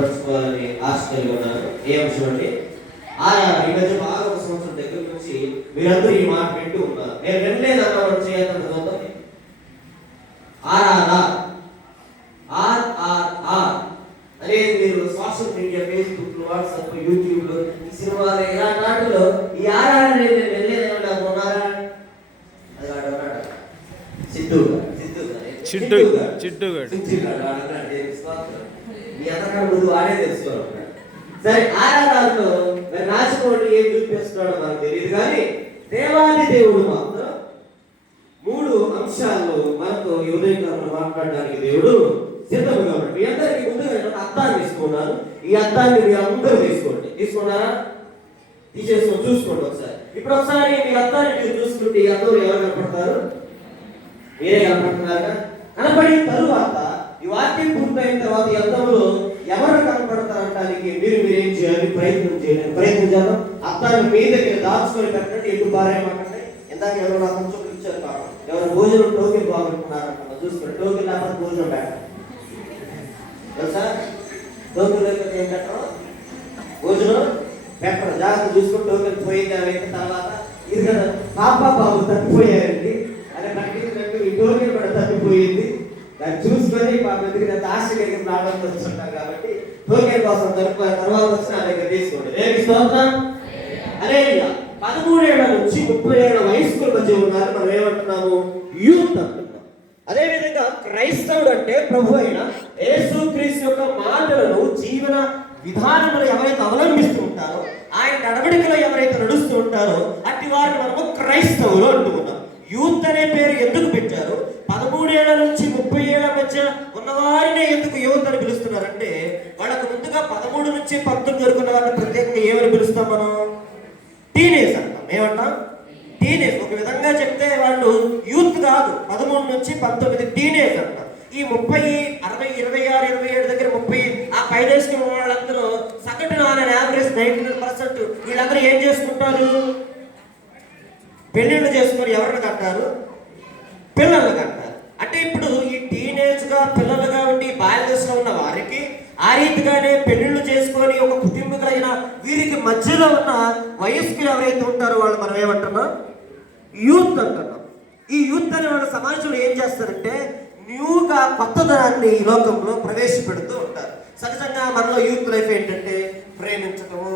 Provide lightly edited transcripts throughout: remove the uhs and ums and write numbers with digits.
పరచుకోవాలని ఆశ కలిగి ఉన్నాను. ఏ అంశం అండి? ఈ మధ్య బాగా ఒక సంవత్సరం దగ్గర నుంచి మీరందరూ ఈ మాట వింటూ ఉన్నారు. నేను వినలేదన్న మనం చేయాలంటే చూద్దాం. RRR అనేది మీరు social media, Facebook, WhatsApp, YouTube లో, ఈ సినిమాలు ఇలాంటి వాటిలో ఈ RR అనేది నేను వినలేదన్నా ఉన్నారా? అది వాడు ఉన్నాడు, చిట్టు మీ అందరికన్నా ముందు వాడే తెలుసుకోవాలి. సరే, ఆరాధనలో మరి రాజకోటి ఏం చూపిస్తున్నాడో మనకు తెలియదు, కానీ దేవాది దేవుడు మాత్రం 3 అంశాల్లో మనతో ఉదయకాలంలో మాట్లాడడానికి దేవుడు సిద్ధంగా ఉన్నాడు. మీ అందరికీ ముందుగా నేను అర్థాన్ని తీసుకున్నాను. ఈ అర్థాన్ని మీరు అందరూ తీసుకున్నారా? తీసేసుకొని చూసుకోండి ఒకసారి. ఇప్పుడు ఒకసారి మీ అర్థాన్ని మీరు చూసుకుంటే ఈ అర్థంలో ఎవరు కనపడతారు? మీరే కనపడుతున్నారా? కనపడిన తరువాత ఈ వాక్యం పూర్తయిన తర్వాత ఈ అర్థంలో ఎవరు కనపడతారంటానికి మీరేం చేయాలి? ప్రయత్నం చేద్దాం. అర్థాన్ని మీ దగ్గర దాచుకొని పెట్టండి. ఎందుకు పారాయమంటే ఇందాక ఎవరు నాకు కొంచెం ఇచ్చారు కాదు, ఎవరు భోజనం టోకెన్ బాగుంటున్నారంట చూసుకొని టోకెన్ లేకపోతే భోజనం పెట్టండి. తెలుసా? టోకెన్ లేకపోతే ఏం పెట్టడం? భోజనం పెట్టడం. జాగ్రత్త చూసుకొని టోకెన్ పోయింది అయిన తర్వాత ఇది కదా బాబు తప్పిపోయారండి అదే ప్రకటించినట్టు ఈ టోకెన్ కూడా తప్పిపోయింది. దాన్ని చూసుకొని పాప ఎందుకంటే ఆశ కలిగి రావడం వస్తుంటారు కాబట్టి టోకెన్ కోసం దొరికిన తర్వాత వచ్చి నా దగ్గర తీసుకోండి. దేనికి స్తోత్రం. అదే 13 ఏళ్ల నుంచి 30 ఏళ్ల వయస్కుల మధ్య ఉన్నారు. మనం ఏమంటున్నాము? యూత్ అంటున్నాం. అదేవిధంగా క్రైస్తవుడు అంటే ప్రభు అయిన యేసుక్రీస్తు యొక్క మాటలను, జీవన విధానములు ఎవరైతే అవలంబిస్తూ ఉంటారో, ఆయన నడవడికలో ఎవరైతే నడుస్తూ ఉంటారో అట్టి వారిని మనము క్రైస్తవులు అంటున్నాం. యూత్ అనే పేరు ఎందుకు పెట్టారు? 13 ఏళ్ల నుంచి 30 ఏళ్ల మధ్య ఉన్నవారినే ఎందుకు యూత్ అని పిలుస్తున్నారంటే, వాళ్ళకు ముందుగా 13 నుంచి 19 వరకు ఉన్న వారిని ప్రత్యేకంగా ఏమని పిలుస్తాం మనం? టీనేజ్ అంటాం. ఏమంటాం? టీనేజ్. ఒక విధంగా చెప్తే వాళ్ళు యూత్ కాదు, 13 నుంచి 19 టీనేజ్ అంటాం. ఈ 30, 60, 26, 27 దగ్గర 30 ఆ పైదేశం వాళ్ళందరూ సగటున యావరేజ్ 99% వీళ్ళందరూ ఏం చేసుకుంటారు? పెళ్ళిళ్ళు చేసుకొని ఎవరిని కంటారు? పిల్లలు కంటారు. అంటే ఇప్పుడు ఈ టీనేజ్గా పిల్లలుగా ఉండి బాల్యదశలో ఉన్న వారికి ఆ రీతిగానే పెళ్ళిళ్ళు చేసుకొని ఒక కుటుంబీకులైన వీరికి మధ్యలో ఉన్న వయస్కులు ఎవరైతే ఉంటారో వాళ్ళు మనం ఏమంటున్నాం? యూత్ అంటున్నాం. ఈ యూత్ అనే వాళ్ళ సమాజంలో ఏం చేస్తారంటే న్యూగా కొత్తదనాన్ని ఈ లోకంలో ప్రవేశపెడుతూ ఉంటారు. సహజంగా మనలో యూత్ లైఫ్ ఏంటంటే ప్రేమించటము,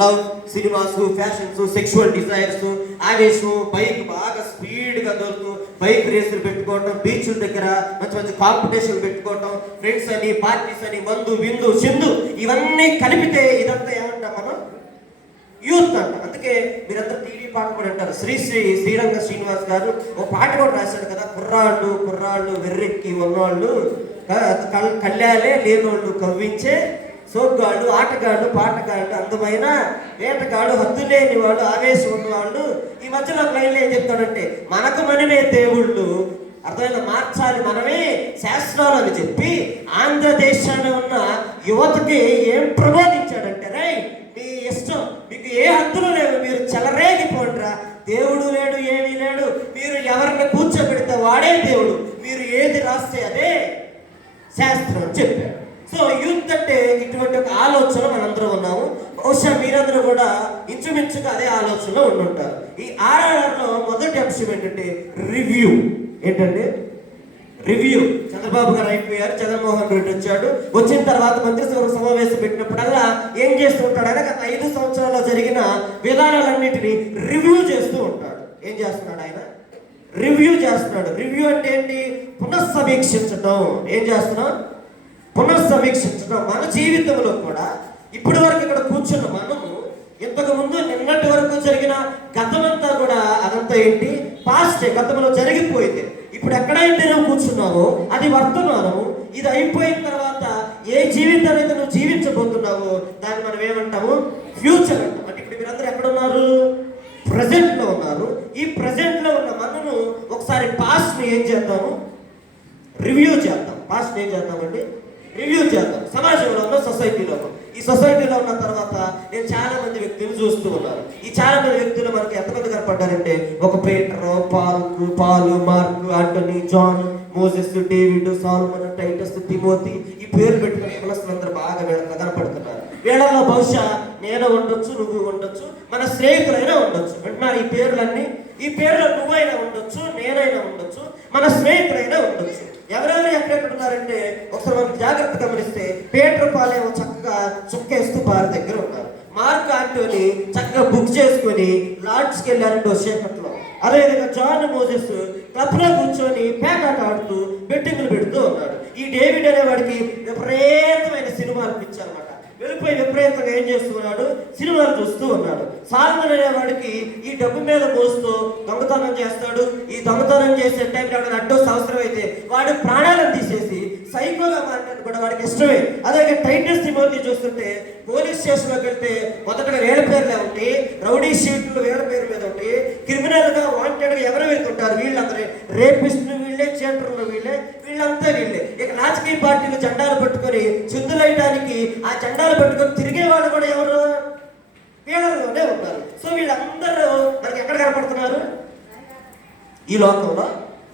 love, cinemas, fashions, sexual desires, ఆవేశం, బైక్ బాగా స్పీడ్గా దొరుకుతూ బైక్ రేసులు పెట్టుకోవటం, బీచ్ల దగ్గర మంచి మంచి కాంపిటీషన్లు పెట్టుకోవటం, ఫ్రెండ్స్ అని, పార్టీస్ అని, మందు, విందు, సింధు ఇవన్నీ కలిపితే ఇదంతా ఏమంటాం మనం? యూత్ అంట. అందుకే మీరందరూ టీవీ పాట కూడా అంటారు. శ్రీరంగ శ్రీనివాస్ గారు ఒక పాట కూడా రాశాడు కదా, కుర్రాళ్ళు వెర్రెక్కి ఉన్నవాళ్ళు, కళ్యాలే లేనోళ్ళు కవ్వించే సోగ్గాళ్ళు, ఆటగాళ్ళు, పాటగాళ్ళు, అందమైన వేటగాళ్ళు, హద్దు లేని వాళ్ళు, ఆవేశం ఉన్నవాళ్ళు. ఈ మధ్యలో లైన్లో ఏం చెప్తాడంటే మనకు మనమే దేవుళ్ళు, అర్థమైన మార్చాలి మనమే శాస్త్రాలు అని చెప్పి ఆంధ్రదేశంలో ఉన్న యువతకి ఏం ప్రబోధించాడంటే, రే మీ ఇష్టం, మీకు ఏ హద్దులు లేవు, మీరు చెలరేగిపోండిరా, దేవుడు లేడు, ఏమీ లేడు, మీరు ఎవరిని కూర్చోబెడితే వాడే దేవుడు, మీరు ఏది రాస్తే అదే శాస్త్రం అని చెప్పాడు. సో యూత్ అంటే ఇటువంటి ఒక ఆలోచన మనందరం ఉన్నాము. బహుశా మీరందరూ కూడా ఇంచుమించుగా అదే ఆలోచనలో ఉండుంటారు. ఈ RRRలో మొదటి అంశం ఏంటంటే రివ్యూ. ఏంటంటే రివ్యూ. చంద్రబాబు గారు అయిపోయారు, జగన్మోహన్ రెడ్డి వచ్చాడు. వచ్చిన తర్వాత మంత్రివర్గ సమావేశం పెట్టినప్పుడల్లా ఏం చేస్తూ ఉంటాడు? ఆయన గత 5 సంవత్సరాల్లో జరిగిన విధానాలన్నింటినీ రివ్యూ చేస్తూ ఉంటాడు. ఏం చేస్తున్నాడు ఆయన? రివ్యూ చేస్తున్నాడు. రివ్యూ అంటే ఏంటి? పునఃసమీక్షించడం. ఏం చేస్తున్నాం? పునఃసమీక్షించడం. మన జీవితంలో కూడా ఇప్పటి వరకు ఇక్కడ కూర్చున్న మనము ఇంతకు ముందు నిన్నటి వరకు జరిగిన గతమంతా కూడా అదంతా ఏంటి? పాస్టే, గతంలో జరిగిపోయింది. ఇప్పుడు ఎక్కడైతే నువ్వు కూర్చున్నావో అది వర్తమానము. ఇది అయిపోయిన తర్వాత ఏ జీవితం అయితే నువ్వు జీవించబోతున్నావో దాన్ని మనం ఏమంటాము? ఫ్యూచర్ అంటాం. అంటే ఇప్పుడు మీరందరూ ఎక్కడ ఉన్నారు? ప్రజెంట్ లో ఉన్నారు. ఈ ప్రజెంట్ లో ఉన్న మనము ఒకసారి పాస్ట్ ని ఏం చేద్దాము? రివ్యూ చేద్దాం. పాస్ట్ ఏం చేద్దామండి? రివ్యూ చేద్దాం. సమాజంలో ఉన్న, సొసైటీలో ఉన్న, ఈ సొసైటీలో ఉన్న తర్వాత నేను చాలా మంది వ్యక్తులు చూస్తూ ఉన్నాను. ఈ చాలా మంది వ్యక్తులు మనకి ఎంతమంది కనపడ్డారంటే, ఒక Peter, Paul, Mark, Antony, John, Moses, David, Solomon, Titus, Timothy, ఈ పేరు పెట్టుకుని యవనస్తులందరూ బాగా వీళ్ళ కనపడుతున్నారు. వీళ్ళలో బహుశా నేను ఉండొచ్చు, నువ్వు ఉండొచ్చు, మన స్నేహితులైనా ఉండొచ్చు. అంటున్నారు ఈ పేర్లన్నీ. ఈ పేర్లో నువ్వైనా ఉండొచ్చు, నేనైనా ఉండొచ్చు, మన స్నేహితులైనా ఉండొచ్చు. ఎవరెవరు ఎక్కడెక్కడ ఉన్నారంటే ఒకసారి మనం జాగ్రత్త గమనిస్తే పీటర్ పాలేమో చక్కగా చుక్కేస్తూ బార్ దగ్గర ఉన్నారు. మార్క్ ఆంటోని చక్కగా బుక్ చేసుకుని లాడ్జ్కి వెళ్ళారు సేపట్లో. అదేవిధంగా జాన్ మోజెస్ క్లబ్లో కూర్చొని పేకాట ఆడుతూ బెట్టింగ్లు పెడుతూ ఉన్నాడు. ఈ డేవిడ్ అనేవాడికి విపరీతమైన సినిమాలు పిచ్చారన్నమాట. వెళ్ళిపోయి విపరీతంగా ఏం చేస్తున్నాడు, సినిమాలు చూస్తూ ఉన్నాడు. సాల్మన్ అనేవాడికి ఈ డబ్బు మీద మోస్తూ దొంగతనం చేస్తాడు. ఈ దొంగతనం చేసే టైంలో వాడికి అడ్డోస్ అవసరం అయితే వాడి ప్రాణాలను తీసేసి సైకోగా మాట్లాడి కూడా వాడికి ఇష్టమే. అలాగే టైటస్ తిమోతి చూస్తుంటే పోలీస్ స్టేషన్లోకి వెళ్తే మొదటగా వీళ్ళ పేర్లే ఉంటాయి, రౌడీ షీట్లు వీళ్ళ పేరు మీద ఉంటాయి, క్రిమినల్ గా వాంటెడ్ గా ఎవరు వెళ్తుంటారు వీళ్ళందరూ, రేపిస్టులు వీళ్ళే, చీటర్లు వీళ్ళే, వీళ్ళంతా వీళ్ళే. ఇక రాజకీయ పార్టీలు జెండాలు పట్టుకొని చిందులేయడానికి ఆ జెండాలు పట్టుకొని తిరిగే వాళ్ళు కూడా ఎవరు, వీళ్ళలోనే ఉన్నారు. సో వీళ్ళందరూ మనకి ఎక్కడ కనపడుతున్నారు, ఈ లోకంలో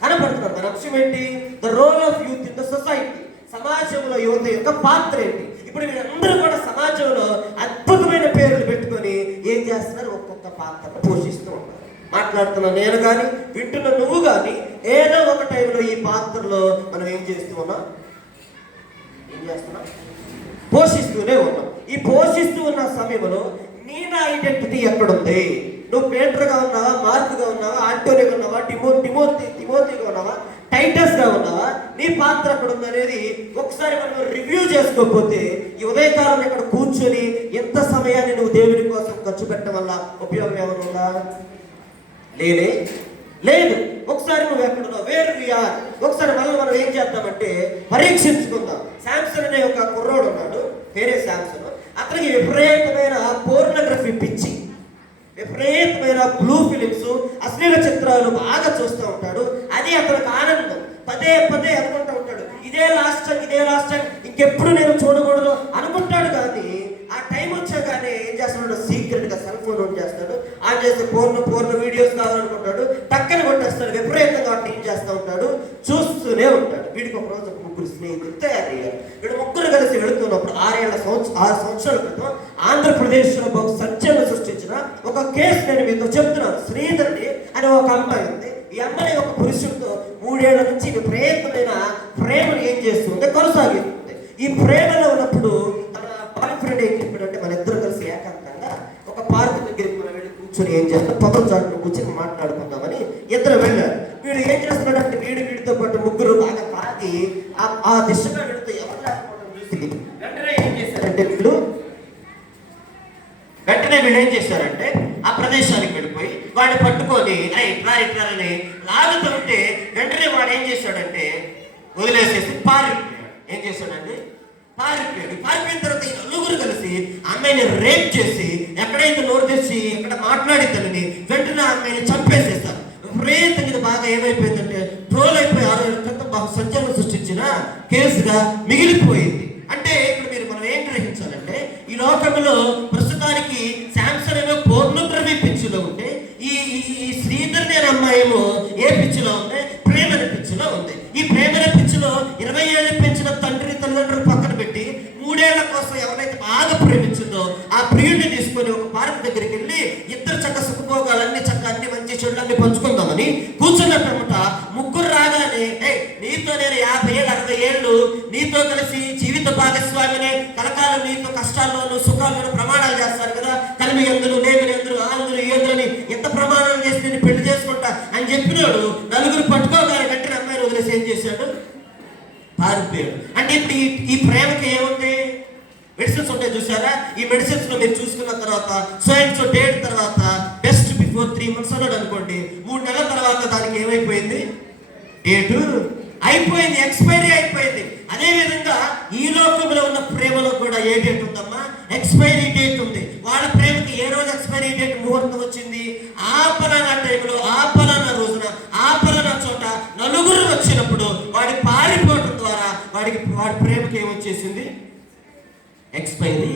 కనపడుతున్నారు. మన అంశం ఏంటి, the role of youth in the society. సమాజంలో యువత యొక్క పాత్ర ఏంటి? ఇప్పుడు వీళ్ళందరూ కూడా సమాజంలో అద్భుతమైన పేర్లు పెట్టుకొని ఏం చేస్తున్నారు, ఒక్కొక్క పాత్ర పోషిస్తూ ఉంటారు. మాట్లాడుతున్నా నేను కానీ, వింటున్న నువ్వు కానీ ఏదో ఒక టైంలో ఈ పాత్రలో మనం ఏం చేస్తూ ఉన్నాం, పోషిస్తూనే ఉన్నాం. ఈ పోషిస్తూ ఉన్న సమయంలో నీ నా ఐడెంటిటీ ఎక్కడుంది? నువ్వు పీటర్గా ఉన్నావా, మార్క్గా ఉన్నావా, ఆంటోనీగా ఉన్నావా, తిమోతిగా ఉన్నావా, టైటస్గా ఉన్నావా? నీ పాత్ర ఎక్కడ ఉందనేది ఒకసారి మనం రివ్యూ చేసుకోకపోతే ఈ ఉదయకాలం ఇక్కడ కూర్చొని ఎంత సమయాన్ని నువ్వు దేవుని కోసం ఖర్చు పెట్టడం వల్ల ఉపయోగం ఏమన్నా లేదు. ఒకసారి నువ్వు ఎక్కడున్నావు, వేర్ వి ఆర్. ఒకసారి మనం ఏం చేద్దామంటే పరీక్షించుకుందాం. శాంసన్ అనే ఒక కుర్రోడు ఉన్నాడు, పేరే శాంసన్. అతనికి విపరీతమైన పోర్నోగ్రఫీ పిచ్చి, విపరీతమైన బ్లూ ఫిలిమ్స్, అశ్లీల చిత్రాలు బాగా చూస్తూ ఉంటాడు. అది అతనికి ఆనందం. పదే అనుకుంటూ ఉంటాడు, ఇదే లాస్ట్ టైం, ఇంకెప్పుడు నేను చూడకూడదు అనుకుంటాడు. కానీ ఆ టైం వచ్చాగానే ఏం చేస్తున్నాడు, సీక్రెట్ గా సెల్ ఫోన్ ఆన్ చేస్తాడు. ఆన్ చేస్తే పోర్న వీడియోస్ కావాలనుకుంటాడు, టక్కన కొట్టేస్తాడు. విపరీతంగా ఏం చేస్తూ ఉంటాడు, చూస్తూనే ఉంటాడు. వీడికి ఒక రోజు ముగ్గురు స్నేహితులు తయారయ్యారు. వీడు ముగ్గురు కలిసి వెళుతున్నప్పుడు 6 సంవత్సరాల క్రితం ఆంధ్రప్రదేశ్లో ఒక సంచలనం సృష్టించిన ఒక కేసు నేను మీతో చెప్తున్నాను. శ్రీధర్ని అని ఒక అమ్మాయి ఉంది. ఈ అమ్మాయి ఒక పురుషుడితో 3 ఏళ్ల నుంచి విపరీతమైన ప్రేమను ఏం చేస్తుంది, కొనసాగిస్తుంది. ఈ ప్రేమలో ఉన్నప్పుడు తన బాయ్ ఫ్రెండ్ ఏం చెప్పాడంటే, మన ఇద్దరు కలిసి ఏకాంతంగా ఒక పార్క్ దగ్గరికి మనం వెళ్ళి కూర్చొని ఏం చేస్తాం, పొదల చాటును కూర్చొని మాట్లాడుకుందామని ఇద్దరు వెళ్ళారు. వీడు ఏం చేస్తున్నాడంటే వీడితో పాటు ముగ్గురు బాగా తాగి ఆ దిశగా వెళుతూ ఎవరు లేకపోవడం చూసి వెంటనే వీళ్ళు ఏం చేశారంటే ఆ ప్రదేశానికి వెళ్ళిపోయి వాడిని పట్టుకొని ఇట్లా లాగుతూ ఉంటే వెంటనే వాడు ఏం చేశాడంటే వదిలేసేసి పారిపోయాడు. ఏం చేశాడండి, పారిపోయిన తర్వాత ఈ నలుగురు కలిసి అమ్మాయిని రేప్ చేసి ఎక్కడైతే నోరు తెచ్చి ఎక్కడ మాట్లాడిద్దని వెంటనే అమ్మాయిని చంపేసేస్తారు. విపరీతంగా ఇది బాగా ఏమైపోయిందంటే ట్రోల్ అయిపోయి 6 ఏళ్ల క్రితం బాగా సంచలనం సృష్టించిన కేసుగా మిగిలిపోయింది. అంటే ఇప్పుడు మనం ఏం గ్రహించాలంటే, ఈ లోకంలో ప్రస్తుతానికి శాంసన్ ఏమో పోర్నోగ్రఫీ పిచ్చిలో ఉంటే ఈ శ్రీధర్ అనే అమ్మాయేమో ఏ పిచ్చిలో ఉంది, ప్రేమల పిచ్చిలో ఉంది. ఈ ప్రేమల పిచ్చిలో 20 ఏళ్ళు పెంచిన తల్లిదండ్రులు పక్కన పెట్టి 3 ఏళ్ల కోసం ఎవరైతే బాగా ప్రేమించిందో ఆ ప్రియుడిని తీసుకొని ఒక పార్క్ దగ్గరికి వెళ్ళి ఇద్దరు చక్క సుఖభోగాలన్నీ అన్ని మంచి చెడులన్నీ పంచుకుందామని కూర్చున్నట్టమాట. ముగ్గురు రాగానే నీతో నేను 50 ఏళ్ళు 60 ఏళ్ళు నీతో కలిసి జీవిత భాగస్వామిని కలకాలం నీతో కష్టాల్లోనూ సుఖాల్లోనూ ప్రమాణాలు చేస్తారు కదా, కలిమి ఎందులు లేమిని ఎందులు ఆంధ్రులు ఏంద్రుని ఎంత ప్రమాణాలు చేసి నేను పెళ్లి చేసుకుంటా అని చెప్పినాడు. నలుగురు పట్టుకోగానే వెంటనే అమ్మాయిని వదిలేసి ఏం చేశాడు, పారిపోయాడు. అంటే ఇప్పుడు ఈ ప్రేమకి ఏముంది, మెడిసిన్స్ ఉంటాయి చూసారా? ఈ మెడిసిన్స్ లో మీరు చూసుకున్న తర్వాత సో డేట్ తర్వాత బెస్ట్ బిఫోర్ 3 months అన్నాడు అనుకోండి, 3 నెలల తర్వాత దానికి ఏమైపోయింది, డేటు అయిపోయింది, ఎక్స్పైరీ అయిపోయింది. అదే విధంగా ఈ లోకంలో ఉన్న ప్రేమలో కూడా ఏ డేట్ ఉందమ్మా, ఎక్స్పైరీ డేట్ ఉంది. వాళ్ళ ప్రేమకి ఏ రోజు ఎక్స్పైరీ డేట్ ముహూర్తం వచ్చింది, ఆ పలానా టైంలో ఆ పలానా రోజున ఆ పలానా చోట నలుగురు వచ్చినప్పుడు వాడి పారిపోవడం ద్వారా వాడి ప్రేమకి ఏమొచ్చేసింది, ఎక్స్పైరీ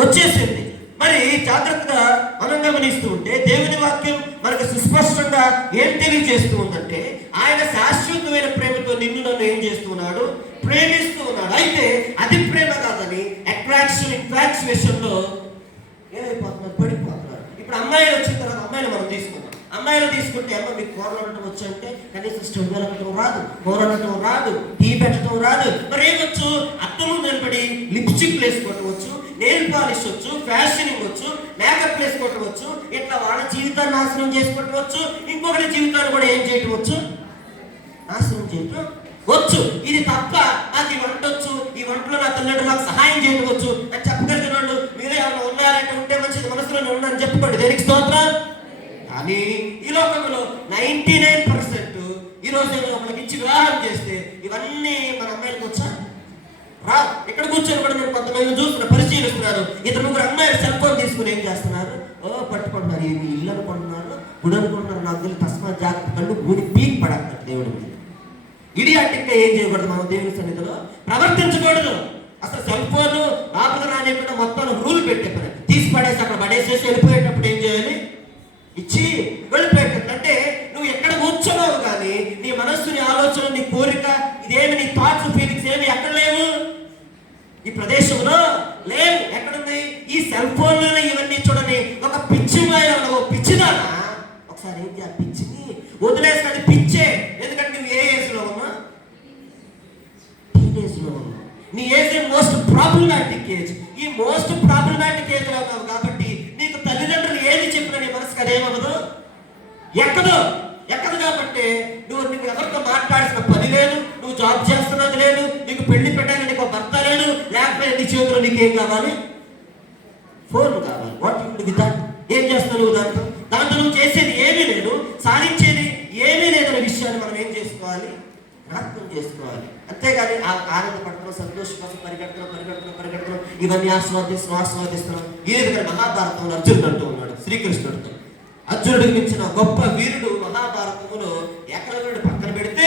వచ్చేసింది. మరి జాగ్రత్తగా మనం గమనిస్తూ ఉంటే దేవుని వాక్యం మనకు సుస్పష్టంగా ఏం తెలియజేస్తూ ఉందంటే, ఆయన శాశ్వతమైన ప్రేమతో నిన్ను నన్ను ఏం చేస్తున్నాడు? ప్రేమిస్తూ ఉన్నాడు. అయితే అది ప్రేమ కాదని అట్రాక్షన్ ఇన్ఫాక్చుయేషన్ లో ఏమైపోతున్నారు? పడిపోతున్నారు. ఇప్పుడు అమ్మాయిలు వచ్చిన తర్వాత అమ్మాయిలు మనం తీసుకుంటాం. అమ్మాయిలు తీసుకుంటే అమ్మ మీకు కూరలు వండటం వచ్చు అంటే కనీసం స్టవ్ వెలగటం రాదు, కూర వండటం రాదు, టీ పెట్టడం రాదు. మరి ఏమొచ్చు? అద్దము నిలబడి లిప్స్టిక్ వేసుకోవటం వచ్చు, నెయిల్ పాలిష్ వచ్చు, ఫ్యాషనింగ్ వచ్చు, మేకప్ వేసుకోవటం వచ్చు. ఇట్లా వాళ్ళ జీవితాన్ని నాశనం చేసుకోవటం వచ్చు. ఇంకొకరి జీవితాన్ని కూడా ఏం చేయటం వచ్చు? నాశనం చేయటం వచ్చు. ఇది తప్ప నాకు ఈ వంట వచ్చు, ఈ వంటలో నా తల్లిదండ్రులు నాకు సహాయం చేయడం వచ్చు అని చెప్పగలిగిన వాళ్ళు మీరు ఏమైనా ఉన్నారంటే ఉంటే మంచిది, మనసులో ఉన్నారని చెప్పుకోండి. దేనికి స్తోత్రం. కానీ ఈ లోకంలో 99% ఈ రోజు ఒకరికి ఇచ్చి వివాహం చేస్తే ఇవన్నీ మన అమ్మాయిలకు వచ్చా? రా. ఇక్కడ కూర్చొని కూడా మీరు కొంతమంది చూస్తున్నారు, పరిశీలిస్తున్నారు. ఇద్దరు ముగ్గురు అమ్మాయిలు సెల్ ఫోన్ తీసుకుని ఏం చేస్తున్నారు? పట్టుకుంటున్నారు. ఇది ఇల్లు అనుకుంటున్నారు, గుడి అనుకుంటున్నారు. నాకు తెలియదు. తస్మా జాగ్రత్త, కళ్ళు గుడి పీక్ పడతారు దేవుడి మీద. ఇడియాటిక్గా ఏం చేయకూడదు? మనం దేవుని సన్నిధిలో ప్రవర్తించకూడదు. అసలు సెల్ ఫోన్ ఆపద రానికుండా మొత్తం రూల్ పెట్టే పని. తీసి పడేసి అక్కడ పడేసేసి వెళ్ళిపోయేటప్పుడు ఏం చేయాలి? ఇచ్చి వెళ్ళిపోయేటప్పుడు. అంటే నువ్వు ఎక్కడ కూర్చున్నావు కానీ నీ మనస్సు, నీ ఆలోచన, నీ కోరిక, ఇదేమి నీ థాట్స్, ఫీలింగ్స్ ఏమి ఎక్కడ లేవు? ఈ ప్రదేశంలో లేవు. ఎక్కడుంది? ఈ సెల్ ఫోన్లోనే ఇవన్నీ చూడని ఒక పిచ్చి పిచ్చిదానా ఒకసారి ఏంటి ఆ పిచ్చిని వదిలేసుకొని పిచ్చే. ఎందుకంటే నువ్వు ఏ ఏజ్ లో ఉన్నా? టీనేజ్ లో ఉన్నా. నీ ఏజ్ మోస్ట్ ప్రాబ్లమాటిక్ ఏజ్. ఈ మోస్ట్ ప్రాబ్లమాటిక్ ఏజ్ లో ఉన్నావు కాబట్టి నీకు తల్లిదండ్రులు ఏది చెప్పినా నీ మనసుకు అదేమవదు, ఎక్కదు. కాబట్టి నువ్వు ఎవరితో మాట్లాడాల్సిన పని లేదు, నువ్వు జాబ్ చేస్తున్నది లేదు, నీకు పెళ్లి పెట్టాలని నీకు భర్త లేదు, లేకపోతే నీ చేతిలో నీకేం కావాలి? ఫోన్ కావాలి. What you do with that? ఏం చేస్తావు నువ్వు దాంతో నువ్వు చేసేది ఏమీ లేదు, సాధించేది ఏమీ లేదనే విషయాన్ని మనం ఏం చేసుకోవాలి? జ్ఞాపకం చేసుకోవాలి. అంతేగాని ఆనందపడటం, సంతోషం కోసం పరిగెడుతున్నాం, ఇవన్నీ ఆస్వాదిస్తున్నాం. ఈ విధంగా మహాభారతంలో అర్జునుడు అంటూ ఉన్నాడు శ్రీకృష్ణుడితో. అర్జునుడికి మించిన గొప్ప వీరుడు మహాభారతంలో ఏకలవ్యుడు పక్కన పెడితే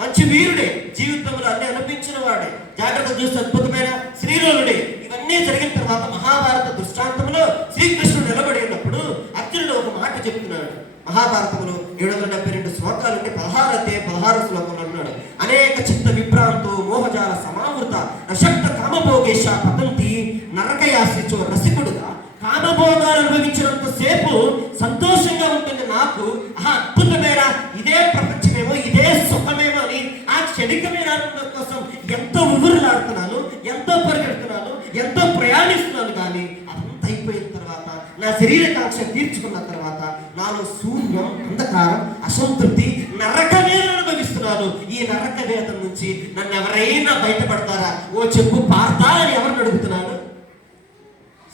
మంచి వీరుడే, జీవితంలో అన్ని అనిపించిన వాడే, జాగ్రత్త చూస్తే అద్భుతమైన శ్రీరాముడే. ఇవన్నీ జరిగిన తర్వాత మహాభారత దృష్టాంతంలో శ్రీకృష్ణుడు నిలబడి ఉన్నప్పుడు అర్జునుడు ఒక మాట చెప్తున్నాడు. మహాభారతంలో 772 శ్లోకాలు ఉంటే 16 శ్లోకంలో ఉన్నాడు. అనేక చిత్త విభ్రాంతో మోహజాల సమావృత నశక్త కామభోగేశ పతంతి నరకయాసిచో రసికుడుగా కామభోగాలు అనుభవించినంత సేపు సంతోషంగా ఉంటుంది నాకు. అద్భుతమైన ఇదే ప్రపంచమేమో, ఇదే సుఖమేమో అని ఆ క్షణికమైన ఆనందం కోసం ఎంతో ఉగురులాడుతున్నాను, ఎంతో పరిగెడుతున్నాను, ఎంతో ప్రయాణిస్తున్నాను. కానీ అదంతా అయిపోయిన తర్వాత, నా శరీరకాంక్ష తీర్చుకున్న తర్వాత నాలో శూన్యం, అంధకారం, అసంతృప్తి, నరక వేదన అనుభవిస్తున్నాను. ఈ నరక వేదన నుంచి నన్ను ఎవరైనా బయటపడతారా? ఓ చెప్పు పార్తా అని ఎవరిని అడుగుతున్నాడు?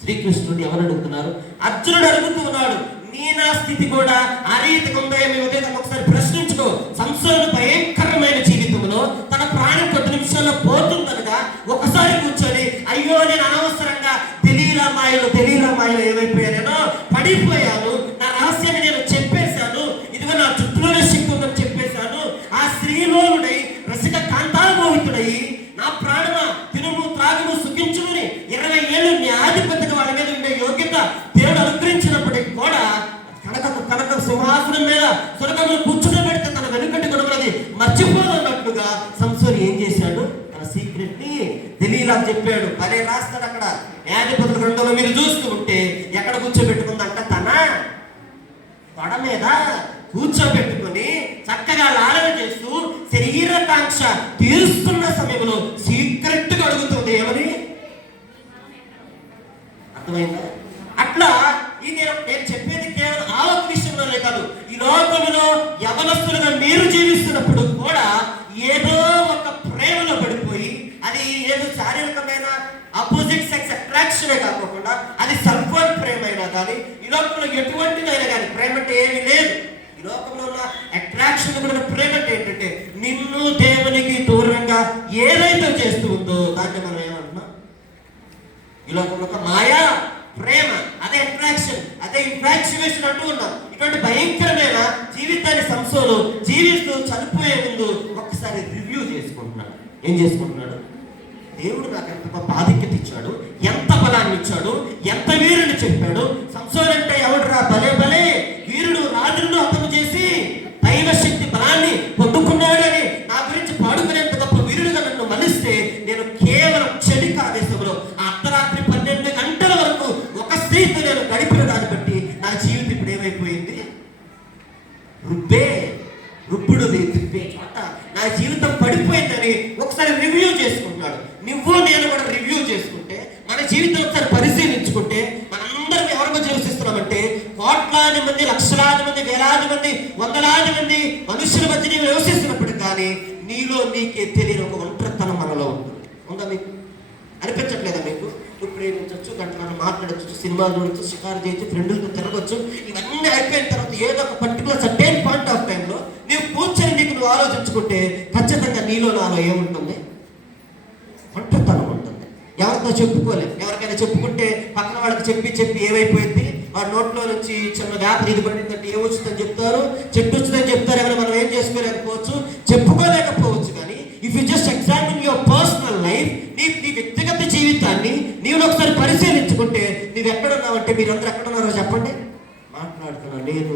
శ్రీకృష్ణుడు ఎవరు అడుగుతున్నారు? అర్జునుడు అడుగుతూ ఉన్నాడు. నీ నా స్థితి కూడా ఆ రీతిగా ఉందో ఏమో ఒకసారి ప్రశ్నించుకో. సంసారం భయంకరమైన జీవితంలో తన ప్రాణం 10 నిమిషాల్లో పోతుందనగా ఒకసారి కూర్చొని అయ్యో నేను అనవసరంగా తెలియరామాయలో ఏమైపోయానో పడిపోయాను, నా రహస్యాన్ని నేను చెప్పేశాను, ఇదిగో నా చుట్టూలోనే శక్తి ఉందని చెప్పేశాను, ఆ శ్రీలోనుడై రసిక కాంతామోహితుడై నా ప్రాణమా తినుము త్రాగుము సుఖించుమని 20 ఏళ్ళు న్యాయాధిపతిగా వాళ్ళ మీద ఉండే యోగ్యత దేవుడు అనుగ్రహించినప్పటికీ కూడా కనక సింహాసనం మీద సురకములు కూర్చుని పెడితే తన వెనుకటి కొనుగోలు మర్చిపోదన్నట్టుగా సంసోని ఏం చేశాడు? తన సీక్రెట్ ని తెలియలా చెప్పాడు. భలే రాస్తాడు అక్కడ న్యాయాధిపతుల గ్రంథంలో మీరు చూస్తూ ఉంటే. ఎక్కడ కూర్చోబెట్టుకుందంట? తన తొడ మీద కూర్చోబెట్టుకుని చక్కగా లాలన చేస్తూ శరీరకాంక్ష తీరుస్తున్న సమయంలో సీక్రెట్ గా అడుగుతుంది. ఏమని? అర్థమైందా? అట్లా ఇది నేను చెప్పేది కేవలం ఆ ఒక్క విషయంలోనే కాదు. ఈ లోకంలో యవనస్తులుగా మీరు జీవిస్తున్నప్పుడు కూడా ఏదో ఒక ప్రేమలో పడిపోయి, అది ఏదో శారీరకమైన అపోజిట్ సెక్స్ అట్రాక్షనే కాకుండా అది సల్ఫర్ ప్రేమ అయినా కానీ, ఈ లోకంలో ఎటువంటిదైనా కానీ ప్రేమ అంటే ఏమీ లేదు. ఈ లోకంలో ఉన్న అట్రాక్షన్ కూడా ప్రేమ అంటే ఏంటంటే నిన్ను దేవునికి దూరంగా ఏదైతే చేస్తూ ఉందో దాన్ని మనం ఏమంటున్నాం? ఈ లోకంలో ఒక మాయా ప్రేమ, అదే అట్రాక్షన్, అదే ఇన్ఫాక్చుయేషన్ అంటూ ఉన్నాం. ఇటువంటి భయంకరమైన జీవితాన్ని సంసోను జీవిస్తూ చనిపోయే ముందు ఒక్కసారి రివ్యూ చేసుకుంటున్నాడు. ఏం చేసుకుంటున్నాడు? దేవుడు నాకు ఎంత గొప్ప ఆధిక్యత ఇచ్చాడు, ఎంత బలాన్ని ఇచ్చాడు, ఎంత వీరుని చెప్పాడు. సంసోను అంటే ఎవడురా? భలే వీరుడు, రాజును హతము చేసి దైవ శక్తి బలాన్ని పొందుకు లక్షలాది మంది, వేలాది మంది, వందలాది మంది మనుషుల మధ్య నీవు నివసిస్తున్నప్పుడు కానీ నీలో నీకే తెలియని ఒక ఒంటరితనం మనలో ఉంటుంది. ఉందా మీకు? అనిపించట్లేదా మీకు? నువ్వు ప్రేమించవచ్చు, గంటలను మాట్లాడచ్చు, సినిమాలు చూడొచ్చు, షికారు చేయొచ్చు, ఫ్రెండ్లతో తిరగచ్చు. ఇవన్నీ అయిపోయిన తర్వాత ఏదో ఒక పర్టికులర్ సర్టెన్ పాయింట్ ఆఫ్ టైంలో నీవు కూర్చొని నీకు నువ్వు ఆలోచించుకుంటే ఖచ్చితంగా నీలో నాలో ఏముంటుంది? ఒంటరితనం ఉంటుంది. ఎవరితో చెప్పుకోలేదు. ఎవరికైనా చెప్పుకుంటే పక్కన వాళ్ళకి చెప్పి ఏమైపోయింది, వాడి నోట్లో నుంచి చిన్న వ్యాధి ఇది పడిందంటే ఏమొచ్చిందని చెప్తారు, చెట్టు వచ్చిందని చెప్తారు. ఎవరైనా మనం ఏం చేసుకోలేకపోవచ్చు, చెప్పుకోలేకపోవచ్చు. కానీ if you just examine your personal life, నీ వ్యక్తిగత జీవితాన్ని నీవు ఒకసారి పరిశీలించుకుంటే నీవు ఎక్కడున్నావంటే, మీరందరూ ఎక్కడున్నారో చెప్పండి. మాట్లాడుతున్నాను నేను,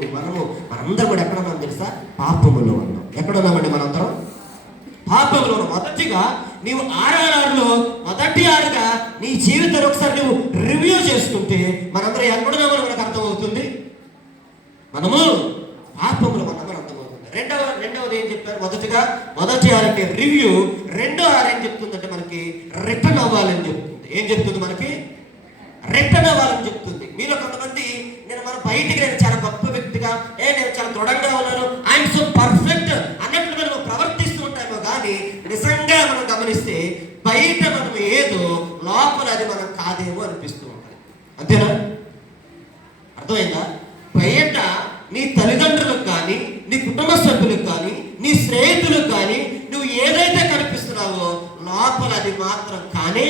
మనందరం కూడా ఎక్కడున్నాం తెలుసా? పాపములో ఉన్నాం. ఎక్కడున్నామండి మనందరం? పాపంలో. మొదటిగా నీవు ఆర్ఆర్ఆర్లో మొదటి ఆరుగా నీ జీవితాన్ని ఒకసారి నువ్వు రివ్యూ చేసుకుంటే మనందరం ఎక్కడున్నామో మనకు అర్థమవుతుంది. మనము పాపంలో ఉన్నామని అర్థమవుతుంది. రెండవది ఏం చెప్పారు? మొదటి ఆరు అంటే రివ్యూ. రెండో ఆరు ఏం చెప్తుందంటే మనకి రిటర్న్ అవ్వాలని చెప్తుంది. ఏం చెప్తుంది? మనకి రిటర్న్ అవ్వాలని చెప్తుంది. మీలో కొంతమంది మనం బయటికి నేను చాలా గొప్ప వ్యక్తిగా, నేను చాలా దృఢంగా ఉన్నాను, ఐఎమ్ సో పర్ఫెక్ట్ అన్నట్లు మనం ప్రవర్తిస్తూ ఉంటామో కానీ నిజంగా మనం గమనిస్తే బయట మనం ఏదో, లోపల అది మనం కాదేమో అనిపిస్తూ ఉంటుంది. అంతేనా? అర్థమైందా? బయట నీ తల్లిదండ్రులకు కానీ, నీ కుటుంబ సభ్యులకు కానీ, నీ స్నేహితులకు కానీ నువ్వు ఏదైతే కనిపిస్తున్నావో లోపల అది మాత్రం కానే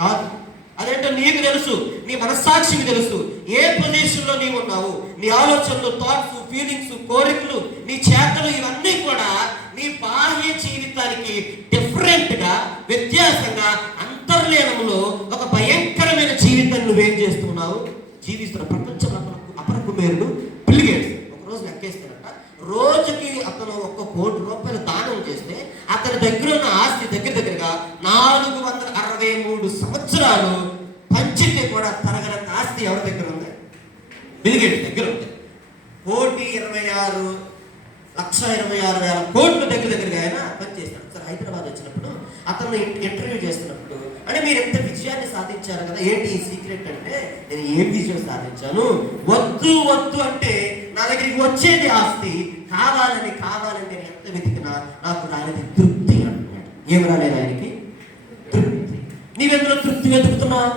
కాదు. అదేంటో నీకు తెలుసు, నీ మనస్సాక్షికి తెలుసు ఏ పొజిషన్లో నీవు ఉన్నావు. నీ ఆలోచనలు, థాట్స్, ఫీలింగ్స్, కోరికలు, నీ చేతలు ఇవన్నీ కూడా నీ బాహ్య జీవితానికి డిఫరెంట్గా, వ్యత్యాసంగా, అంతర్లీనంలో ఒక భయంకరమైన జీవితాన్ని నువ్వేం చేస్తున్నావు? జీవిస్తున్న ప్రపంచంలో అపరకుమేరుడు బిల్ గేట్స్ ఒకరోజు లెక్కేస్తాడట. రోజుకి అతను 1 కోటి రూపాయలు దానం చేస్తే అతని దగ్గర ఉన్న ఆస్తి దగ్గరగా 463 సంవత్సరాలు పంచితే కూడా తరగనంత ఆస్తి ఎవరి దగ్గర ఉంది? బిల్ గేట్స్ దగ్గర ఉంది. 1,26,26,000 కోట్ల దగ్గరగా ఆయన పనిచేస్తాడు. సార్ హైదరాబాద్ వచ్చినప్పుడు అతను ఇంటర్వ్యూ చేస్తున్నప్పుడు, అంటే మీరు ఎంత విజయాన్ని సాధించారు కదా, ఏంటి ఈ సీక్రెట్ అంటే, నేను ఏం విజయం సాధించాను, వద్దు అంటే నా దగ్గరికి వచ్చేది ఆస్తి, కావాలని నేను ఎంత వెతికినా నాకు రానిది తృప్తి అంటున్నాడు. ఏమి రాలేదు ఆయనకి? తృప్తి. నీవెందులో తృప్తి వెతుకుతున్నావు?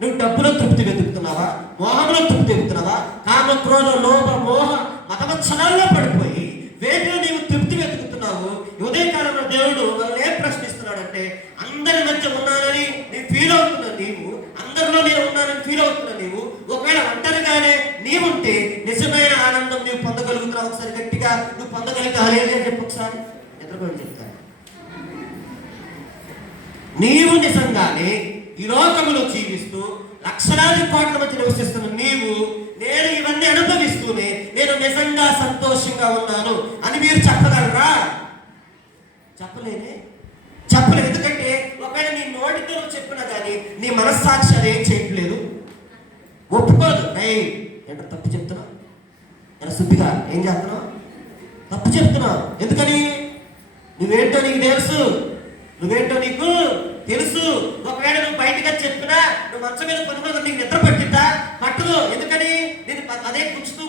నువ్వు డబ్బులో తృప్తి వెతుకుతున్నావా? మోహంలో తృప్తి వెతుకుతున్నావా? కామ, క్రోధ, లోభ, మోహ, మతవచ్చనాల్లో పడిపోయి వేటిలో నీవు తృప్తి వెతుకుతున్నావు? ఉదయకాలంలో దేవుడు మనల్ని ఏం ప్రశ్నిస్తున్నాడంటే, అందరి మధ్య ఉన్నానని నేను ఫీల్ అవుతున్నా నీవు, అందరిలో నేను ఉన్నానని ఫీల్ అవుతున్నా నీవు, ఒకవేళ ఒంటరిగానే నీవుంటే నిజమైన ఆనందం నీవు పొందగలుగుతున్నావు? ఒకసారి గట్టిగా నువ్వు పొందగలిగితే అలేని అని చెప్పి ఒకసారి ఎదుర్కొని చెప్తాను. నీవు నిజంగానే ఈ లోకములో జీవిస్తూ లక్షలాది కోట్ల మధ్య నివసిస్తున్న నీవు, నేను ఇవన్నీ అనుభవిస్తూనే నేను నిజంగా సంతోషంగా ఉన్నాను అని మీరు చెప్పగలరా? చెప్పలేదు. ఎందుకంటే ఒకవేళ నీ నోటితో చెప్పినా కానీ నీ మనస్సాక్షి అది ఏం చేయట్లేదు, ఒప్పుకోదు. ఏంటో తప్పు చెప్తున్నావు, ఎలా శుద్ధిగా ఏం చేస్తున్నావు? తప్పు చెప్తున్నావు. ఎందుకని? నువ్వేంటో నీకు తెలుసు. ఒకవేళ నువ్వు బయటగా చెప్పినా, నువ్వు మంచం మీద పనుకోదు, నీకు నిద్ర పట్టిద్దా? పట్టదు. ఎందుకని? నేను అదే గుచ్చుతూ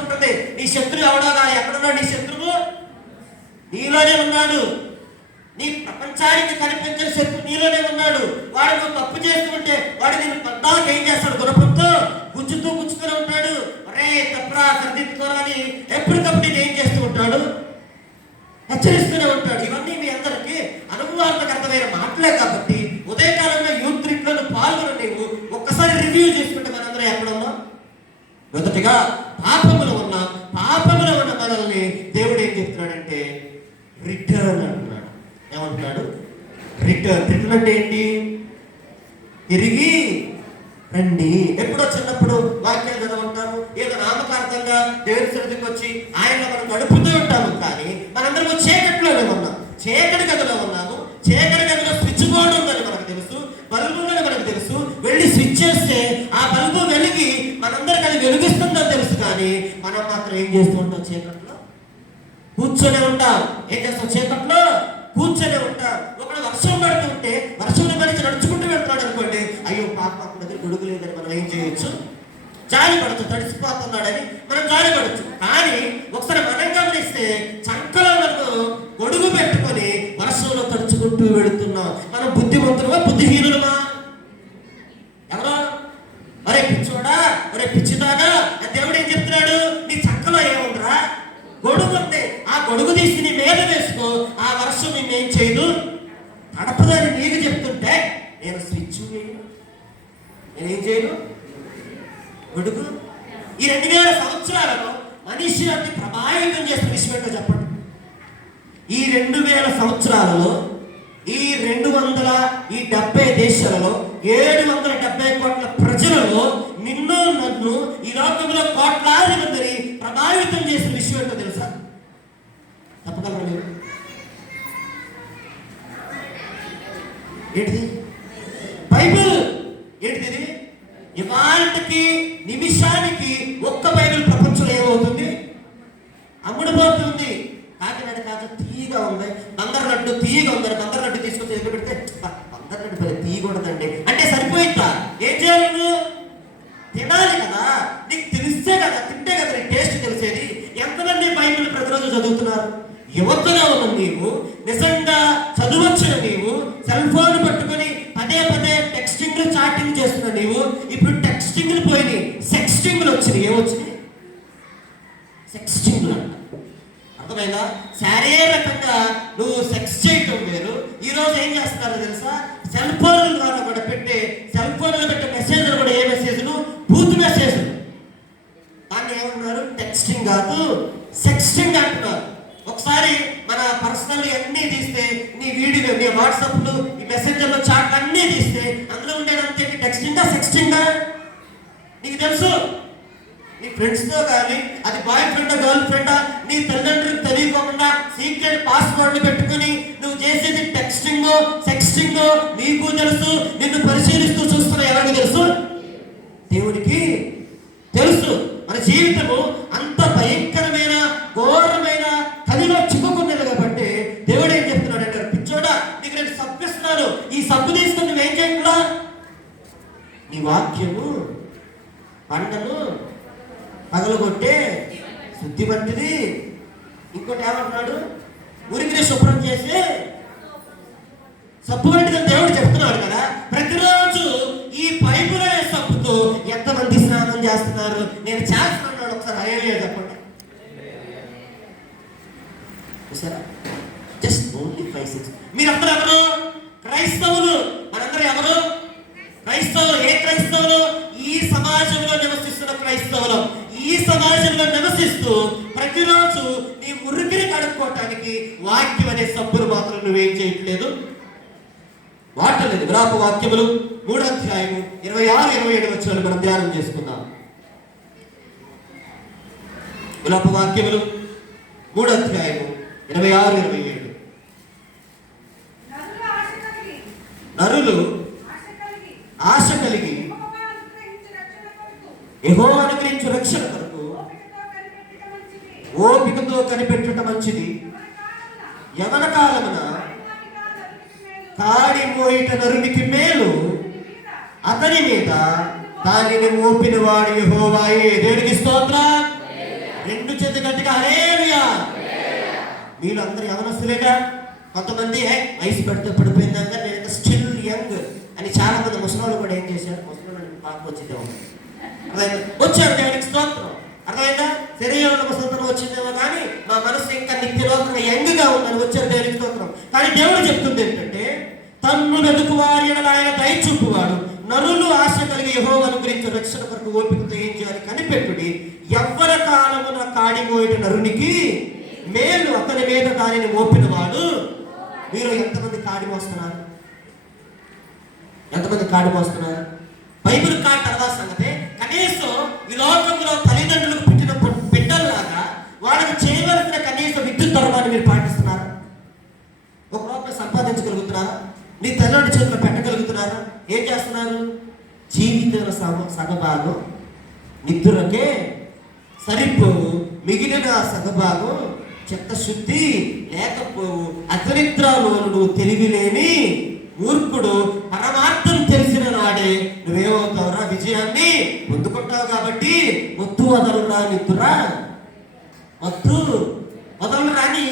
ఉంటుంది. నీ శత్రువు ఎవడో కాదు. ఎక్కడున్నాడు నీ శత్రువు? నీలోనే ఉన్నాడు. నీ ప్రపంచానికి కనిపించిన శత్రువు నీలోనే ఉన్నాడు. వాడు నువ్వు తప్పు చేస్తుంటే వాడు నేను పద్దాలకు ఏం చేస్తాడు? గుణపంతో గుచ్చుతూనే ఉంటాడు. అరే తప్పురా, సరిదిద్దుకోరా అని ఎప్పటికప్పుడు నేను ఏం చేస్తూ ఉంటాడు? హెచ్చరిస్తూనే ఉంటాడు. ఇవన్నీ మీ అందరికీ అనుభవాలకు అర్థమైన మాటలే కాబట్టి ఉదయకాలంలో యూత్ ట్రిప్ లో పాల్గొని నీవు ఒక్కసారి రివ్యూ చేసుకుంటే మనందరం ఎక్కడ ఉన్నాం? మొదటిగా పాపములో ఉన్న మనల్ని దేవుడు ఏం చెప్తున్నాడంటే రిటర్న్ అంటున్నాడు. ఏమంటున్నాడు? రిటర్న్ అంటే ఏంటి? తిరిగి రండి. ఎప్పుడో చిన్నప్పుడు వాక్యాలు చదవంటాము, ఏదో నామకార్థంగా దేవుని సన్నిధికి వచ్చి ఆయనలో మనం గడుపుతూ ఉంటాము. కానీ మనందరము చీకటిలోనే ఉన్నాం, చీకటి గదిలో ఉన్నాము. చీకటి గదిలో స్విచ్ బోర్డు ఉందని మనకు తెలుసు, బల్బు ఉందని మనకు తెలుసు. వెళ్ళి స్విచ్ చేస్తే ఆ బల్బు వెలిగి మనందరికి అది వెలిగిస్తుందని తెలుసు. కానీ మనం మాత్రం ఏం చేస్తూ ఉంటాం? చీకట్లో కూర్చొని ఉంటాం. ఏం చేస్తాం? చీకట్లో కూర్చొని ఉంటాం. ఒకవేళ వర్షం పడుతుంటే వర్షంలో మనిషి నడుచుకుంటూ వెళ్తున్నాడు అనుకోండి, అయ్యో పాప దగ్గర గొడుగు లేదని మనం ఏం చేయొచ్చు? జాలి పడచ్చు, తడిసిపోతున్నాడని మనం జాలి పడచ్చు. కానీ ఒకసారి మనం గమనిస్తే చంకలో మనకు గొడుగు పెట్టుకొని వర్షంలో తడుచుకుంటూ వెళుతున్నాం. మనం బుద్ధిమంతులమా బుద్ధిహీనులమా? ఎవరో ఒరే పిచ్చోడా, ఒరే పిచ్చిదానా, దేవుడు ఏం చెప్తున్నాడు? నీ చక్కలో ఏముందిరా? గొడుగు ఉంది. ఆ గొడుగు తీసి నీ మీద వేసుకో, ఆ వర్షం నిన్నేం చేయదు, తడపదని నీకు చెప్తుంటే నేను స్విచ్ నేనేం చేయను? గొడుగు. ఈ 2000 సంవత్సరాలలో మనిషి అతి ప్రభావితం చేసిన విషయం ఏంటో చెప్పండి. ఈ 2000 సంవత్సరాలలో ఈ 270 దేశాలలో 770 కోట్ల ప్రజలలో నిన్ను నన్ను ఈ లోకంలో కోట్లాది మందిని ప్రభావితం చేసిన విషయం ఏంటో తెలుసా? చెప్పగలరా మీరు? ఏంటిది? బైబిల్. ఏంటిది? ఇవాళకి నిమిషానికి ఒక్క బైబిల్ ప్రపంచంలో ఏమవుతుంది? అమ్ముడుపోతుంది. కాకినాడ కాక తీయగా ఉంది, బంగారు లడ్డు తీయగా ఉందని బంగారు లడ్డు తీసుకొచ్చి ఎదురు పెడితే బంగారు లడ్డు పది తీయగా ఉండదండి అంటే సరిపోయిందా? ఏం చేయాలి? నువ్వు తినాలి కదా, నీకు తెలిస్తే కదా, తింటే కదా నీ టేస్ట్ తెలిసేది. ఎంతమంది బైబిల్ ప్రతిరోజు చదువుతున్నారు? యువతగా ఉన్న నీవు, నిజంగా చదువచ్చిన నీవు, సెల్ ఫోన్ పట్టుకొని పదే పదే టెక్స్టింగ్లు చాటింగ్ చేస్తున్న నీవు, ఇప్పుడు టెక్స్టింగ్లు పోయి సెక్స్టింగ్లు వచ్చినాయి. ఏమొచ్చినాయి? సెక్స్టింగ్లు అంట. అర్థమైందా? శారీరకంగా నువ్వు సెక్స్ చేయటం వేరు. ఈ రోజు ఏం చేస్తున్నారో తెలుసా? సెల్ ఫోన్ల ద్వారా కూడా పెట్టే, సెల్ ఫోన్లో పెట్టే మెసేజ్లు కూడా ఏ మెసేజ్లు? బూత్ మెసేజ్లు. దాన్ని ఏమంటున్నారు? టెక్స్టింగ్ కాదు, సెక్స్టింగ్ అంటున్నారు. ఒకసారి మన పర్సనల్ అన్నీ తీస్తే, నీ వీడియో, నీ వాట్సాప్లు, ఈ మెసెంజర్లో చాట్లు అన్నీ తీస్తే అందులో ఉండేదంతే టెక్స్టింగా సెక్స్టింగా? నీకు తెలుసు. నీ ఫ్రెండ్స్తో కానీ, అది బాయ్ ఫ్రెండా గర్ల్ ఫ్రెండా, నీ తల్లిదండ్రులకు తెలియకుండా సీక్రెట్ పాస్వర్డ్లు పెట్టుకుని నువ్వు చేసేది టెక్స్టింగో సెక్స్టింగో నీకు తెలుసు. నిన్ను పరిశీలిస్తూ చూస్తున్న ఎవరికి తెలుసు? దేవుడికి తెలుసు. మన జీవితము అంత భయంకరమైన ఘోరమైన కదిలో చిక్కుకున్నది కాబట్టి దేవుడు ఏం చెప్తున్నాడు అంటే, పిచ్చోడా నీకు నేను సబ్బు ఇస్తున్నాను, ఈ సబ్బు తీసుకుని నువ్వేం చేయకుండా నీ వాక్యము పంటను పగలగొట్టే శుద్ధి పట్టిది. ఇంకోటి ఏమంటున్నాడు? మురికిని శుభ్రం చేసి సబ్బు వంటిదని దేవుడు చెప్తున్నాడు కదా. ప్రతిరోజు ఈ పైపులో సబ్బుతో ఎంతమంది స్నానం చేస్తున్నారు? నేను చేస్తున్నాడు. ఒకసారి హల్లెలూయా చెప్పండి. Just only 5-6. మీరందరూ ఎవరు? క్రైస్తవులు. మనందరూ ఎవరు? క్రైస్తవులు. ఏ క్రైస్తవులు? ఈ సమాజంలో నివసిస్తున్న క్రైస్తవులు. ఈ సమాజంలో నివసిస్తూ ప్రతిరోజు నీ మురికిని కడుక్కోవటానికి వాక్యం అనే సబ్బులు మాత్రం నువ్వేం చేయట్లేదు, వాడలేదు. విలాప వాక్యములు 3వ అధ్యాయము 26-27 వచనాలు మనం ధ్యానం చేసుకుందాం. విలాప వాక్యములు 3వ అధ్యాయము 26-27. నరులు ఆశ కలిగి యెహోవా అనుగ్రహించు రక్షణ కొరకు ఓపికతో కనిపెట్టడం మంచిది. యవన కాలమున కాడి మోయిట నరునికి మేలు, అతని మీద దానిని మోపిన వాడు యెహోవాయే. దేవునికి స్తోత్రం. 2 చేతులు గట్టిగా హల్లెలూయా. మీరు అందరూ యవనస్తులేగా. కొంతమంది వయసు పెడితే పడిపోయిందాక నేను స్టిల్ యంగ్ అని చాలా మంది ముసలాళ్ళు కూడా ఏం చేశారు? ముసలాళ్ళు పాప వచ్చిందేమో, వచ్చారు. దేవునికి స్తోత్రం. అర్థమైందా? శరీరంలో ముసలితనం వచ్చిందేమో కానీ మా మనసు ఇంకా నిత్యలోకంగా యంగ్గా ఉందని వచ్చారు. దేవునికి స్తోత్రం. కానీ దేవుడు చెప్తుంది ఏంటంటే, తన్ను వెతుకు వారి ఆయన దయ చూపువాడు. నరులు ఆశ కలిగి యెహోవాను గురించి రక్షణ కొరకు ఓపికతో ఏం చేయాలి కనిపెట్టుడి. యవ్వన కాలమున కాడి మోయిట నరునికి మేలు, అతని మీద దానిని మోపిన వాడు. మీరు ఎంతమంది కాడి మోస్తున్నారు? ఎంతమంది కాడి మోస్తున్నారు? బైబిల్ కాడి తర్వాత సంగతే. కనీసం ఈ లోకంలో తల్లిదండ్రులకు పుట్టిన బిడ్డల్లాగా వాళ్ళకి చేయవలసిన కనీస విద్యుత్ ధర్మాన్ని మీరు పాటిస్తున్నారా? ₹1 సంపాదించగలుగుతున్నారా? నీ తల్లిదండ్రుల చేతిలో పెట్టగలుగుతున్నారా? ఏం చేస్తున్నారు? జీవితంలో సగభాగం నిద్రకే సరిపోవు, మిగిలిన సగభాగం చిత్తశుద్ధి లేకపోవు. అతినిద్రలో నువ్వు తెలివిలేని మూర్ఖుడు. పరమార్థం తెలిసిన నాడే నువ్వేమవుతావురా? విజయాన్ని పొందుకుంటావు. ఉన్నావు కాబట్టి వద్దు వదలరా నిద్దురా, వద్దు వదలరా అని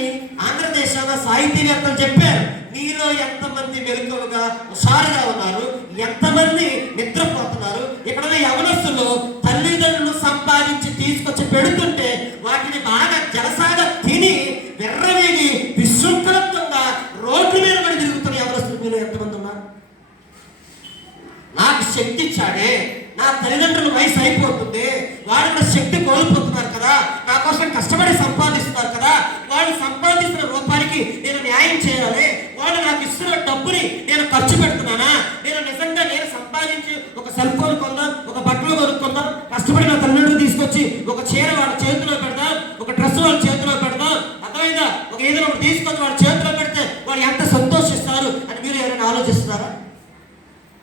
ఆంధ్రదేశంలో సాహితీవేత్తలు చెప్పారు. మీలో ఎంతమంది మెలకువగా హుషారుగా ఉన్నారు, ఎంతమంది నిద్రపోతున్నారు? ఇక్కడ యవనస్తులు తల్లిదండ్రులు సంపాదించి తీసుకొచ్చి పెడుతుంటే వాటిని బాగా జలసాగా తిని వెర్రవేగి విశృంఖలంగా రోడ్ల మీద పడి తిరుగుతున్న యవనస్తులు మీలో ఎంతమంది ఉన్నారు? నాకు శక్తి ఇచ్చాడే, నా తల్లిదండ్రుల వయసు అయిపోతుంది, వాళ్ళు కూడా శక్తి కోల్పోతున్నారు కదా, నా కోసం కష్టపడి సంపాదిస్తున్నారు కదా, వాళ్ళు సంపాదిస్తున్న రూపానికి నేను న్యాయం చేయాలి, వాళ్ళు నాకు ఇస్తున్న డబ్బుని నేను ఖర్చు పెడుతున్నానా, నేను సంపాదించి ఒక సెల్ ఫోన్ కొందాం, ఒక బట్టలు కొనుక్కుందాం, కష్టపడి నా తల్లిదండ్రులు తీసుకొచ్చి ఒక చీర వాళ్ళ చేతిలో పెడదాం, ఒక డ్రెస్ వాళ్ళ చేతిలో పెడదాం, అర్థమైందా? ఒక ఏదైనా తీసుకొచ్చి వాళ్ళ చేతిలో పెడితే వాళ్ళు ఎంత సంతోషిస్తారు అని మీరు ఎవరైనా ఆలోచిస్తున్నారా?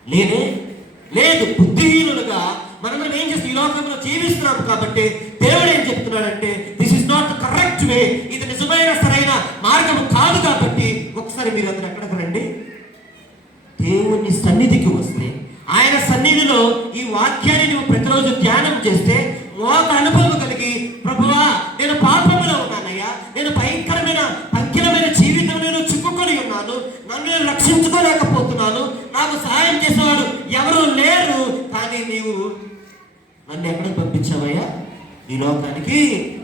లేదు. బుద్ధిహీనులుగా మనం ఏం చేస్తాం? ఈ లోకంలో జీవిస్తున్నాం కాబట్టి దేవుడు ఏం చెప్తున్నాడంటే this is not the correct way, ఇది నిజమైన సరైన మార్గం కాదు. కాబట్టి ఒకసారి మీరు అందరూ ఎక్కడికి రండి, దేవుని సన్నిధికి వస్తే, ఆయన సన్నిధిలో ఈ వాక్యాన్ని నువ్వు ప్రతిరోజు ధ్యానం చేస్తే ఒక అనుభవం కలిగి, ప్రభువా నేను పాపంలో ఉన్నానయ్యా, నేను భయంకరమైన పంకిలమైన జీవితం నేను చిక్కుకొని ఉన్నాను, నన్ను నేను రక్షించుకోలేకపోతున్నాను, నాకు సహాయం చేసేవాడు ఎవరు లేరు, కానీ నీవు నన్ను ఎక్కడికి పంపించావయ్యా? ఈ లోకానికి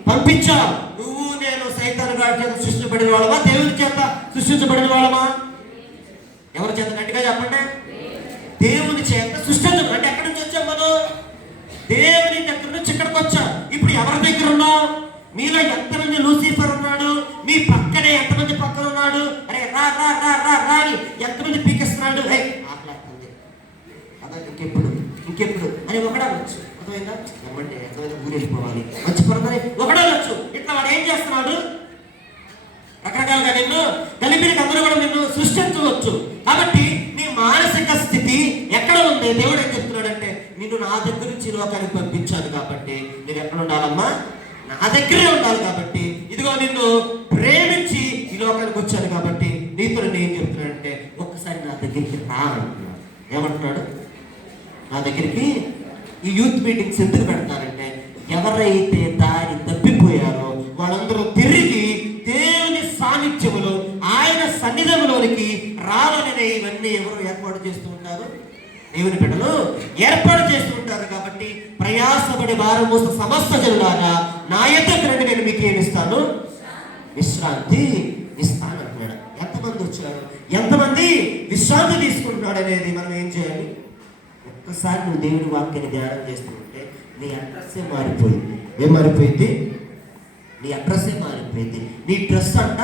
పంపించావు. నువ్వు నేను సైతాను గారి చేత సృష్టించబడిన వాళ్ళమా, దేవుని చేత సృష్టించబడిన వాళ్ళమా? ఎవరి చేత? గట్టిగా చెప్పండి. దేవుని చేత సృష్టించబడి. అంటే ఎక్కడి నుంచి వచ్చాం మనం? దేవుని దగ్గర నుంచి ఇక్కడికి వచ్చాం. ఇప్పుడు ఎవరి దగ్గర ఉన్నాం? మీలో ఎంతమంది లూసిఫర్ ఉన్నాడు? మీ పక్కనే ఎంతమంది పక్కన ఉన్నాడు? అరే రా రా రా రా రా అని ఎంతమంది పీకిస్తున్నాడు? ఆకలేస్తుంది అదే, ఇంకెప్పుడు అని ఒకడవచ్చు. అర్థమైందా? ఏమంటే ఎంతమంది ఊరు వెళ్ళిపోవాలి, మంచి పనులని ఒకడవచ్చు. ఇట్లా వాడు ఏం చేస్తున్నాడు? రకరకాలుగా నిన్ను కలిపిరికి అందరూ కూడా నిన్ను సృష్టించవచ్చు. కాబట్టి నీ మానసిక స్థితి ఎక్కడ ఉంది? దేవుడు ఏం చెప్తున్నాడంటే నిన్ను నా దగ్గర నుంచి లోకానికి పంపించాను కాబట్టి నేను ఎక్కడ ఉండాలమ్మా? నా దగ్గరే ఉండాలి. కాబట్టి ఇదిగో నిన్ను ప్రేమించి ఈ లోకానికి వచ్చాను కాబట్టి నీతో నేను చెప్తున్నాడంటే ఒక్కసారి నా దగ్గరికి రా అంటున్నాడు. ఏమంటున్నాడు? నా దగ్గరికి. ఈ యూత్ మీటింగ్స్ ఎందుకు పెడతారంటే ఎవరైతే దారి తప్పిపోయారో వాళ్ళందరూ తిరిగి దేవుని సాన్నిధ్యములో ఆయన సన్నిధంలోనికి రావాలని ఇవన్నీ ఎవరు ఏర్పాటు చేస్తూ ఉంటారు? దేవుని బిడ్డలు ఏర్పాటు చేస్తూ ఉంటారు. కాబట్టి ప్రయాసపడి భారం మోస్తూ సమస్త జనులారా నా యొద్దకు రండి, నేను మీకు ఏమిస్తాను? విశ్రాంతి ఇస్తాను అంటున్నాడు. ఎంతమంది వచ్చారు, ఎంతమంది విశ్రాంతి తీసుకుంటున్నాడు అనేది మనం ఏం చేయాలి? ఒక్కసారి నువ్వు దేవుని వాక్యాన్ని ధ్యానం చేస్తుంటే నీ అడ్రస్సే మారిపోయింది. ఏం మారిపోయింది? నీ అడ్రస్సే మారిపోయింది. నీ డ్రెస్ అంట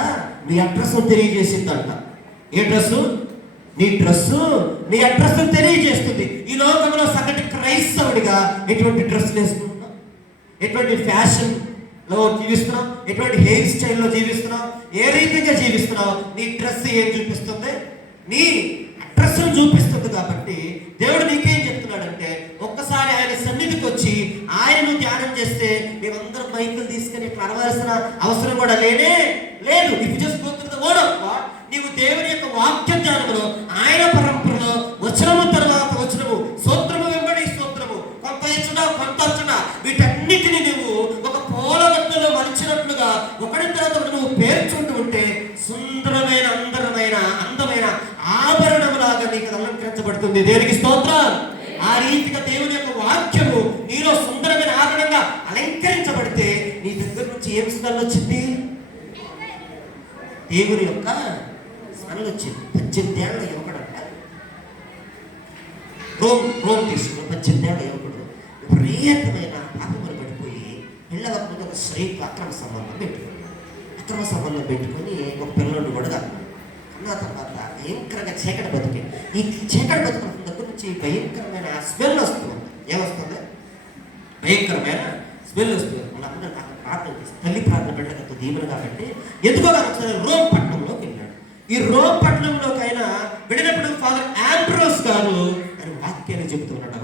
నీ అడ్రస్ తెలియజేసిందంట. ఏ డ్రెస్సు? నీ డ్రెస్సు నీ అడ్రస్ తెలియజేస్తుంది. ఈ లోకంలో సగటు క్రైస్తవుడిగా ఎటువంటి డ్రెస్ వేసుకుంటున్నాం, ఎటువంటి ఫ్యాషన్ లో జీవిస్తున్నాం, ఎటువంటి హెయిర్ స్టైల్లో జీవిస్తున్నాం, ఏ రీతిగా జీవిస్తున్నావు? నీ డ్రెస్ ఏం చూపిస్తుంది? నీ అడ్రస్ చూపిస్తుంది. కాబట్టి దేవుడు నీకేం చెప్తున్నాడంటే ఒక్కసారి ఆయన సన్నిధికి వచ్చి ఆయనను ధ్యానం చేస్తే మేమందరం మైకులు తీసుకొని కలవాల్సిన అవసరం కూడా లేదు. If just go through the word of God, నీవు దేవుని యొక్క వాక్య ధ్యానంలో ఆయన పరంపరలో వచనము తర్వాత వచనము, స్తోత్రము వెంబడి స్తోత్రము, కొంత ఇచ్చుడా కొంత వచ్చుడా, వీటన్నిటిని నువ్వు ఒక పూలగడ్డలో మలిచినట్లుగా ఒకటి తర్వాత నువ్వు పేర్చుంటూ ఉంటే సుందరమైన అందమైన ఆభరణములాగా నీకు అలంకరించబడుతుంది. దేనికి స్తోత్రం. ఆ రీతిగా దేవుని యొక్క వాక్యము నీలో సుందరమైన ఆభరణంగా అలంకరించబడితే నీ దగ్గర నుంచి ఏం స్మెల్ వచ్చింది? దేవుని యొక్క స్మెల్ వచ్చింది. 18 ఏళ్ళ యువకుడంట, రోమ్ దేశంలో 18 ఏళ్ళ యువకుడు విపరీతమైన పాపములు పడిపోయి పిల్లలకు ఒక స్త్రీకి అక్రమ సంబంధం పెట్టుకొని ఒక పిల్లలు కూడా కన్నాడు. అన్న తర్వాత భయంకరంగా చీకటి బతికి ఈ చీకటి బతుకున్న దగ్గర నుంచి భయంకరమైన స్మెల్ వస్తుంది. ఏమొస్తుంది? భయంకరమైన స్మెల్ వస్తుంది. మన అప్పుడు నాకు ప్రార్థన చేసి తల్లి ప్రార్థన పెట్టడంతో దీవులు కాబట్టి ఎందుకో ఒకసారి రోమ్ పట్టణంలోకి వెళ్ళాడు. ఈ రోమ్ పట్టణంలోకి అయినా వెళ్ళినప్పుడు ఫాదర్ ఆంబ్రోస్ గారు అని వాక్యాన్ని చెబుతున్నాడు.